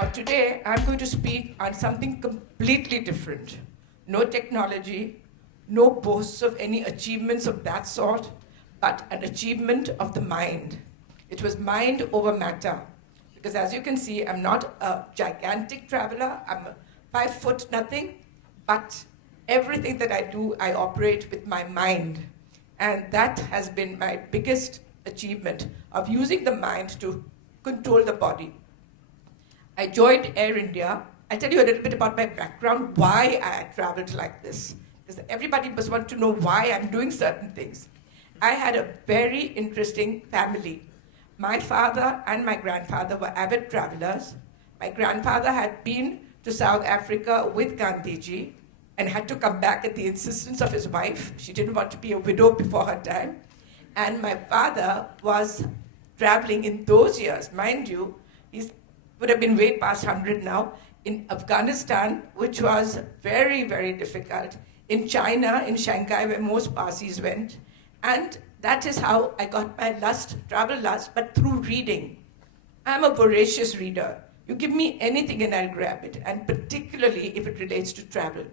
Now today, I'm going to speak on something completely different. No technology, no boasts of any achievements of that sort, but an achievement of the mind. It was mind over matter. Because as you can see, I'm not a gigantic traveler. I'm 5 foot nothing, but everything that I do, I operate with my mind. And that has been my biggest achievement of using the mind to control the body. I joined Air India. I'll tell you a little bit about my background, why I traveled like this. Because everybody must want to know why I'm doing certain things. I had a very interesting family. My father and my grandfather were avid travelers. My grandfather had been to South Africa with Gandhiji and had to come back at the insistence of his wife. She didn't want to be a widow before her time. And my father was traveling in those years, mind you, he would have been way past 100 now, in Afghanistan, which was very, very difficult, in China, in Shanghai, where most Parsis went. And that is how I got my lust, travel lust, but through reading. I'm a voracious reader. You give me anything and I'll grab it, and particularly if it relates to travel.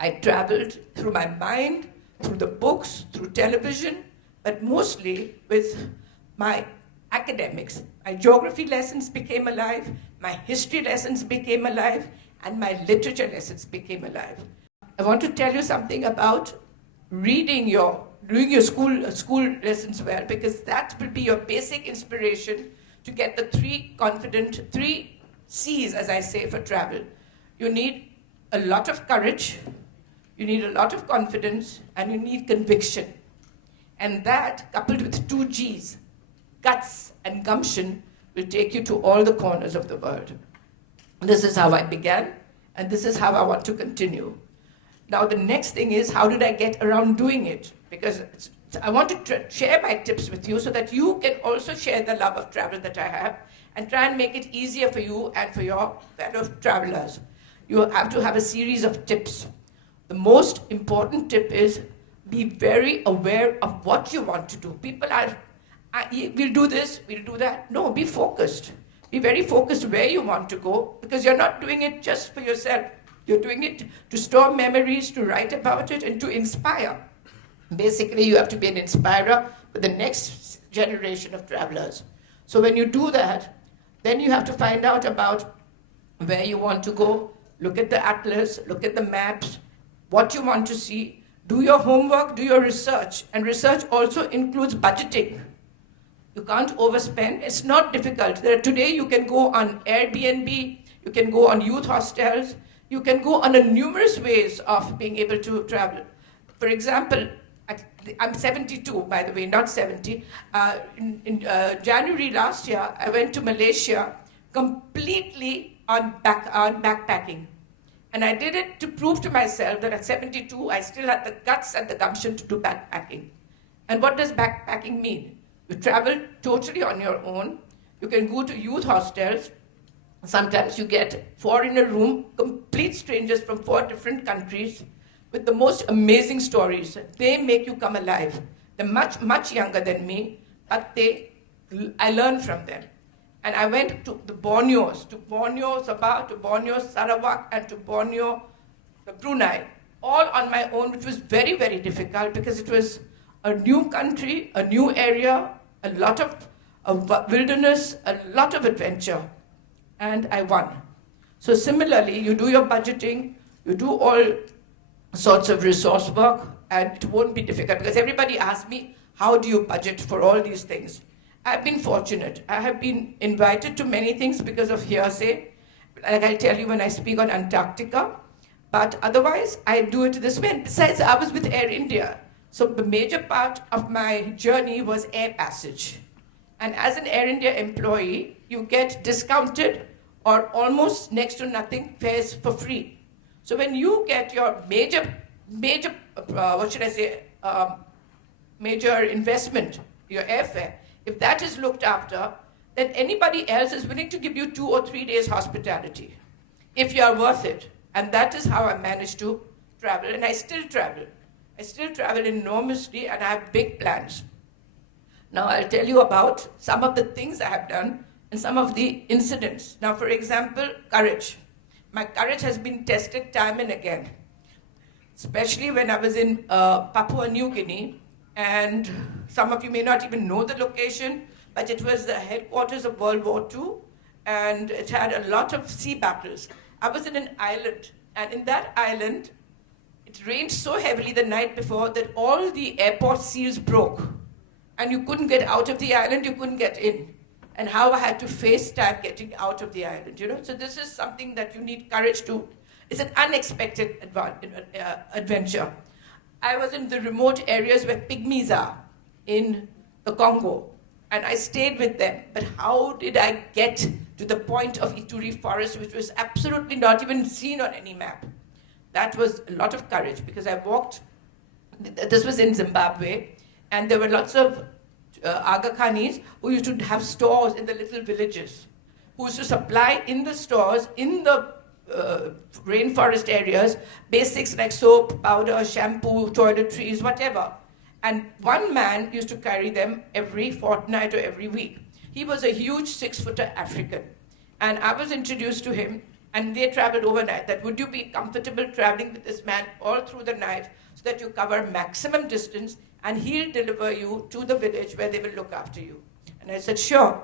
I traveled through my mind, through the books, through television, but mostly with my academics. My geography lessons became alive, my history lessons became alive, and my literature lessons became alive. I want to tell you something about doing your school lessons well, because that will be your basic inspiration to get the three C's, as I say, for travel. You need a lot of courage, you need a lot of confidence, and you need conviction. And that, coupled with 2 G's, guts and gumption, will take you to all the corners of the world. This is how I began, and this is how I want to continue. Now, the next thing is, how did I get around doing it? Because I want to share my tips with you so that you can also share the love of travel that I have and try and make it easier for you and for your fellow travelers. You have to have a series of tips. The most important tip is be very aware of what you want to do. People are, we'll do this, we'll do that. No, be focused. Be very focused where you want to go, because you're not doing it just for yourself. You're doing it to store memories, to write about it, and to inspire. Basically, you have to be an inspirer for the next generation of travelers. So when you do that, then you have to find out about where you want to go, look at the atlas, look at the maps, what you want to see, do your homework, do your research. And research also includes budgeting. You can't overspend. It's not difficult. Today you can go on Airbnb, you can go on youth hostels, you can go on numerous ways of being able to travel. For example, I'm 72, by the way, not 70. In January last year, I went to Malaysia completely on backpacking. And I did it to prove to myself that at 72, I still had the guts and the gumption to do backpacking. And what does backpacking mean? You travel totally on your own. You can go to youth hostels. Sometimes you get 4 in a room, complete strangers from 4 different countries, with the most amazing stories. They make you come alive. They're much, much younger than me, but I learn from them. And I went to the Borneos, to Borneo Sabah, to Borneo Sarawak, and to Borneo Brunei, all on my own, which was very, very difficult because it was a new country, a new area, a lot of wilderness, a lot of adventure. And I won. So similarly, you do your budgeting, you do all sorts of resource work, and it won't be difficult, because everybody asks me, how do you budget for all these things? I've been fortunate. I have been invited to many things because of hearsay, like I'll tell you when I speak on Antarctica, but otherwise I do it this way. And besides, I was with Air India, so the major part of my journey was air passage. And as an Air India employee, you get discounted or almost next to nothing fares for free. So when you get your major investment, your airfare, if that is looked after, then anybody else is willing to give you 2 or 3 days hospitality, if you are worth it. And that is how I managed to travel, and I still travel. I still travel enormously, and I have big plans. Now I'll tell you about some of the things I have done and some of the incidents. Now, for example, courage. My courage has been tested time and again, especially when I was in Papua New Guinea, and some of you may not even know the location, but it was the headquarters of World War II, and it had a lot of sea battles. I was in an island, and in that island, it rained so heavily the night before that all the airport seals broke, and you couldn't get out of the island, you couldn't get in. And how I had to face time getting out of the island, you know? So this is something that you need courage to. It's an unexpected adventure. I was in the remote areas where pygmies are in the Congo, and I stayed with them. But how did I get to the point of Ituri forest, which was absolutely not even seen on any map? That was a lot of courage, because I walked, this was in Zimbabwe, and there were lots of Aga Khanis who used to have stores in the little villages, who used to supply in the stores, in the rainforest areas, basics like soap, powder, shampoo, toiletries, whatever. And one man used to carry them every fortnight or every week. He was a huge 6-footer African. And I was introduced to him, and they traveled overnight. That would you be comfortable traveling with this man all through the night so that you cover maximum distance, and he'll deliver you to the village where they will look after you. And I said, sure.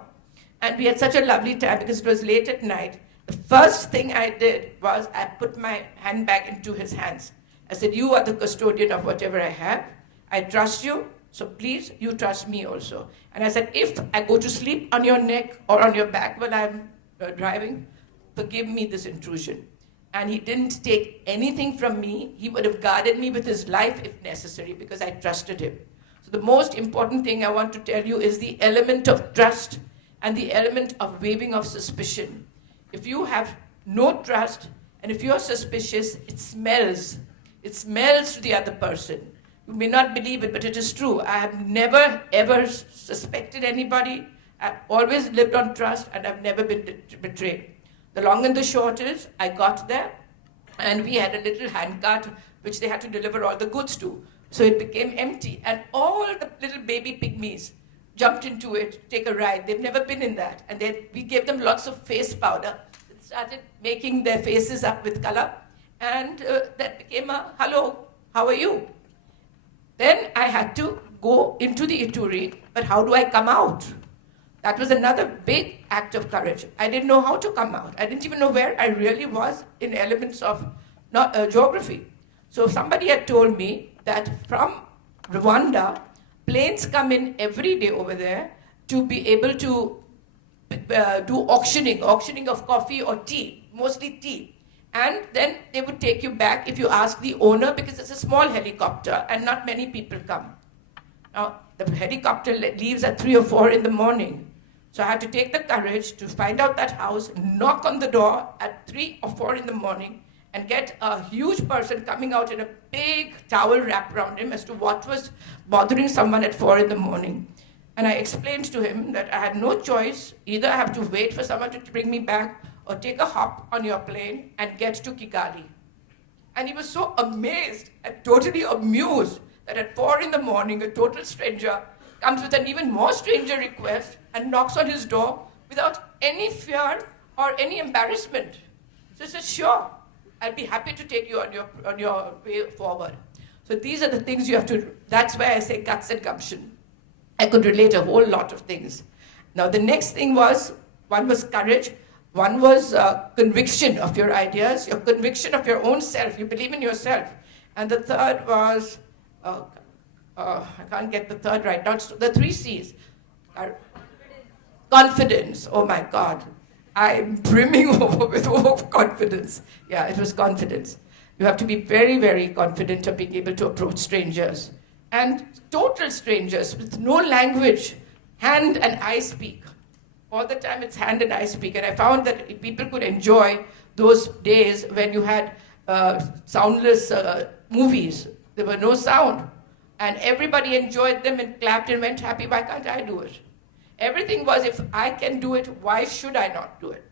And we had such a lovely time because it was late at night. The first thing I did was I put my handbag into his hands. I said, you are the custodian of whatever I have. I trust you, so please, you trust me also. And I said, if I go to sleep on your neck or on your back while I'm driving, forgive me this intrusion. And he didn't take anything from me. He would have guarded me with his life if necessary, because I trusted him. So the most important thing I want to tell you is the element of trust and the element of waiving of suspicion. If you have no trust, and if you're suspicious, it smells. It smells to the other person. You may not believe it, but it is true. I have never, ever suspected anybody. I've always lived on trust, and I've never been betrayed. The long and the short is, I got there, and we had a little handcart which they had to deliver all the goods to. So it became empty, and all the little baby pygmies jumped into it to take a ride. They've never been in that. And we gave them lots of face powder. They started making their faces up with color, and that became a, hello, how are you? Then I had to go into the Ituri, but how do I come out? That was another big act of courage. I didn't know how to come out. I didn't even know where I really was in elements of geography. So somebody had told me that from Rwanda, planes come in every day over there to be able to do auctioning of coffee or tea, mostly tea. And then they would take you back if you ask the owner, because it's a small helicopter and not many people come. Now, the helicopter leaves at 3 or 4 in the morning. So I had to take the courage to find out that house, knock on the door at 3 or 4 in the morning, and get a huge person coming out in a big towel wrapped around him as to what was bothering someone at 4 in the morning. And I explained to him that I had no choice. Either I have to wait for someone to bring me back, or take a hop on your plane and get to Kigali. And he was so amazed and totally amused that at 4 in the morning, a total stranger comes with an even more stranger request and knocks on his door without any fear or any embarrassment. So I said, sure, I'll be happy to take you on your way forward. So these are the things you have to, that's why I say guts and gumption. I could relate a whole lot of things. Now the next thing was, one was courage, one was conviction of your ideas, your conviction of your own self, you believe in yourself. And the third was, I can't get the third right now, the 3 C's. Confidence, oh my God. I'm brimming over with confidence. Yeah, it was confidence. You have to be very, very confident of being able to approach strangers. And total strangers with no language, hand and eye speak. All the time it's hand and eye speak. And I found that people could enjoy those days when you had soundless movies. There were no sound. And everybody enjoyed them and clapped and went happy. Why can't I do it? Everything was, if I can do it, why should I not do it?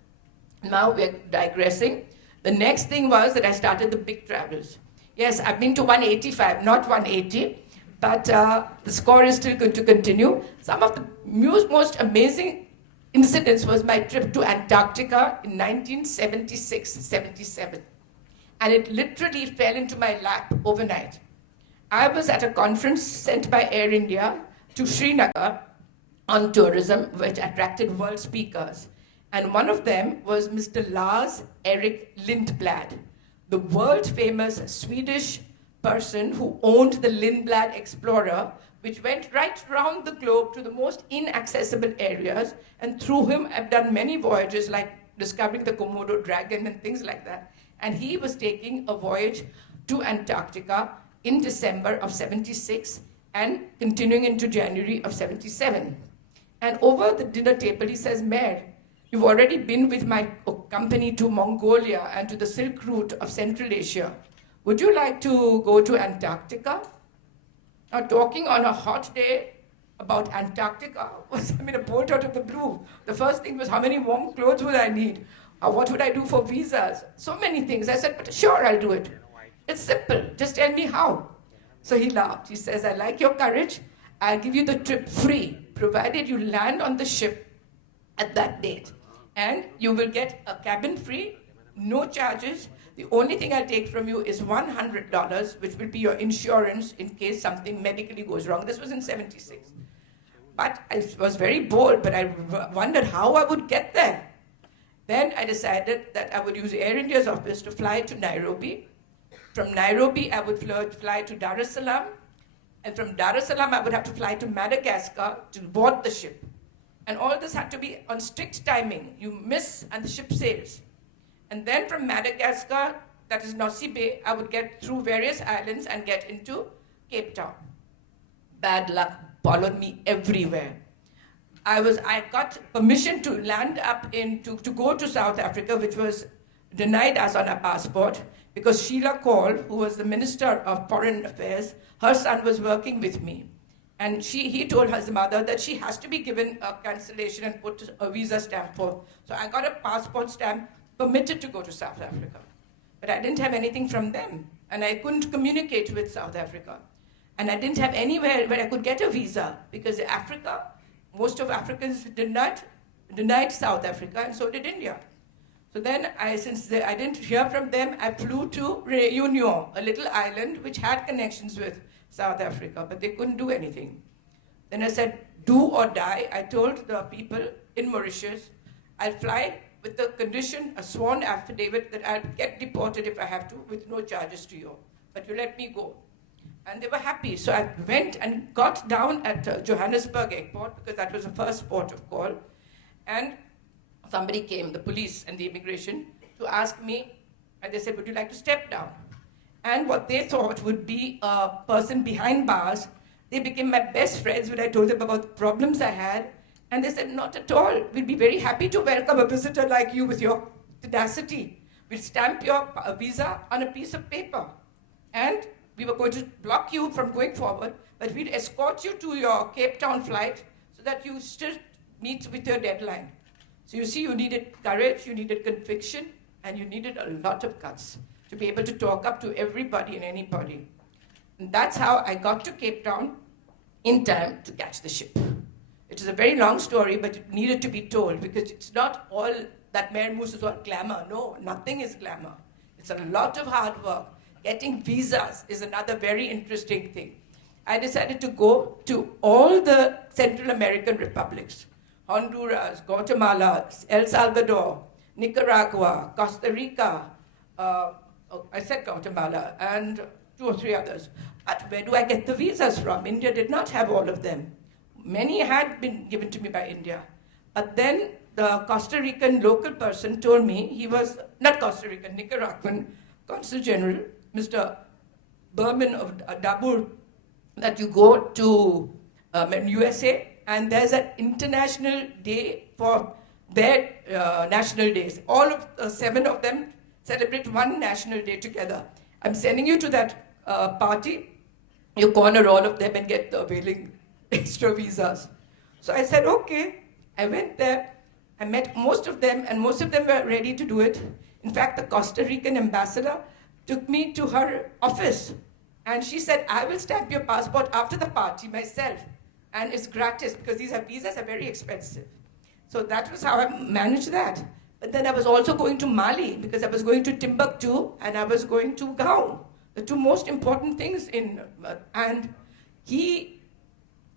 Now we're digressing. The next thing was that I started the big travels. Yes, I've been to 185, not 180, but the score is still going to continue. Some of the most amazing incidents was my trip to Antarctica in 1976-77. And it literally fell into my lap overnight. I was at a conference sent by Air India to Srinagar on tourism, which attracted world speakers. And one of them was Mr. Lars Erik Lindblad, the world-famous Swedish person who owned the Lindblad Explorer, which went right around the globe to the most inaccessible areas. And through him, I've done many voyages, like discovering the Komodo dragon and things like that. And he was taking a voyage to Antarctica in December of 76 and continuing into January of 77. And over the dinner table, he says, Meher, you've already been with my company to Mongolia and to the Silk Route of Central Asia. Would you like to go to Antarctica? Now, talking on a hot day about Antarctica was, a bolt out of the blue. The first thing was, how many warm clothes would I need? What would I do for visas? So many things. I said, but sure, I'll do it. It's simple. Just tell me how. So he laughed. He says, I like your courage. I'll give you the trip free, provided you land on the ship at that date. And you will get a cabin free, no charges. The only thing I'll take from you is $100, which will be your insurance in case something medically goes wrong. This was in 76. But I was very bold, but I wondered how I would get there. Then I decided that I would use Air India's office to fly to Nairobi. From Nairobi, I would fly to Dar es Salaam. And from Dar es Salaam, I would have to fly to Madagascar to board the ship. And all this had to be on strict timing. You miss and the ship sails. And then from Madagascar, that is Nosy Bay, I would get through various islands and get into Cape Town. Bad luck followed me everywhere. I got permission to land up to go to South Africa, which was denied us on our passport, because Sheila Cole, who was the Minister of Foreign Affairs, her son was working with me. And he told his mother that she has to be given a cancellation and put a visa stamp for. So I got a passport stamp, permitted to go to South Africa. But I didn't have anything from them. And I couldn't communicate with South Africa. And I didn't have anywhere where I could get a visa, because Africa, most of Africans denied South Africa, and so did India. So then, since I didn't hear from them, I flew to Réunion, a little island which had connections with South Africa, but they couldn't do anything. Then I said, do or die. I told the people in Mauritius, I'll fly with the condition, a sworn affidavit, that I'll get deported if I have to, with no charges to you. But you let me go. And they were happy. So I went and got down at Johannesburg airport, because that was the first port of call. And somebody came, the police and the immigration, to ask me, and they said, would you like to step down? And what they thought would be a person behind bars, they became my best friends when I told them about the problems I had. And they said, not at all. We'd be very happy to welcome a visitor like you with your tenacity. We'll stamp your visa on a piece of paper. And we were going to block you from going forward, but we'd escort you to your Cape Town flight so that you still meet with your deadline. So you see, you needed courage, you needed conviction, and you needed a lot of guts to be able to talk up to everybody and anybody. And that's how I got to Cape Town in time to catch the ship. It is a very long story, but it needed to be told, because it's not all that Meher Moos is all glamour. No, nothing is glamour. It's a lot of hard work. Getting visas is another very interesting thing. I decided to go to all the Central American republics: Honduras, Guatemala, El Salvador, Nicaragua, Costa Rica, I said Guatemala, and 2 or 3 others. But where do I get the visas from? India did not have all of them. Many had been given to me by India. But then the Costa Rican local person told me, he was, not Costa Rican, Nicaraguan Consul General, Mr. Berman of Dabur, that you go to USA, and there's an international day for their national days. All of 7 of them celebrate one national day together. I'm sending you to that party. You corner all of them and get the availing extra visas. So I said, okay. I went there. I met most of them, and most of them were ready to do it. In fact, the Costa Rican ambassador took me to her office, and she said, I will stamp your passport after the party myself, and it's gratis, because these visas are very expensive. So that was how I managed that. But then I was also going to Mali because I was going to Timbuktu and I was going to Gao, the two most important things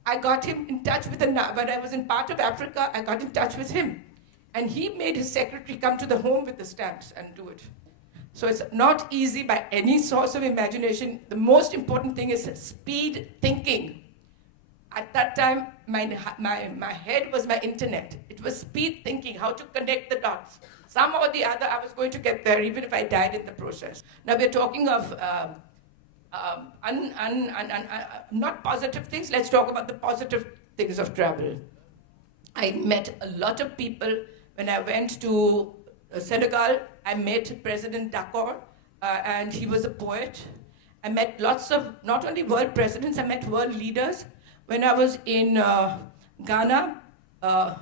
I got him in touch with when I was in part of Africa, I got in touch with him. And he made his secretary come to the home with the stamps and do it. So it's not easy by any source of imagination. The most important thing is speed thinking. At that time, my head was my internet. It was speed thinking, how to connect the dots. Some or the other, I was going to get there, even if I died in the process. Now we're talking of not positive things. Let's talk about the positive things of travel. I met a lot of people. When I went to Senegal, I met President Dakar, and he was a poet. I met lots of, not only world presidents, I met world leaders. When I was in Ghana, the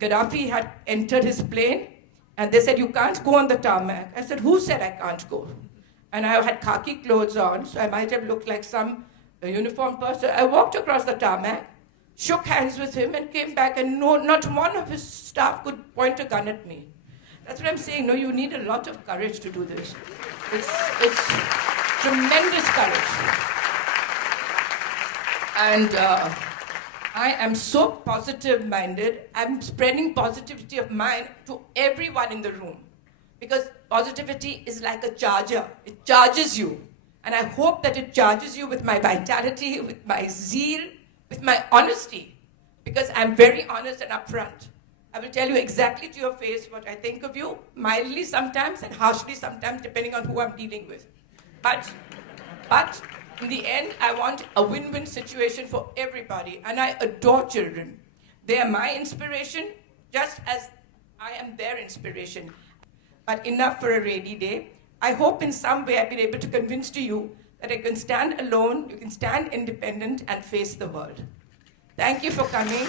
Gaddafi had entered his plane, and they said, "You can't go on the tarmac." I said, "Who said I can't go?" And I had khaki clothes on, so I might have looked like some uniformed person. I walked across the tarmac, shook hands with him, and came back, and not one of his staff could point a gun at me. That's what I'm saying. No, you need a lot of courage to do this. It's tremendous courage. And I am so positive-minded. I'm spreading positivity of mine to everyone in the room. Because positivity is like a charger. It charges you. And I hope that it charges you with my vitality, with my zeal, with my honesty. Because I'm very honest and upfront. I will tell you exactly to your face what I think of you, mildly sometimes and harshly sometimes, depending on who I'm dealing with. But in the end, I want a win-win situation for everybody. And I adore children. They are my inspiration, just as I am their inspiration. But enough for a rainy day. I hope in some way I've been able to convince to you that I can stand alone, you can stand independent and face the world. Thank you for coming.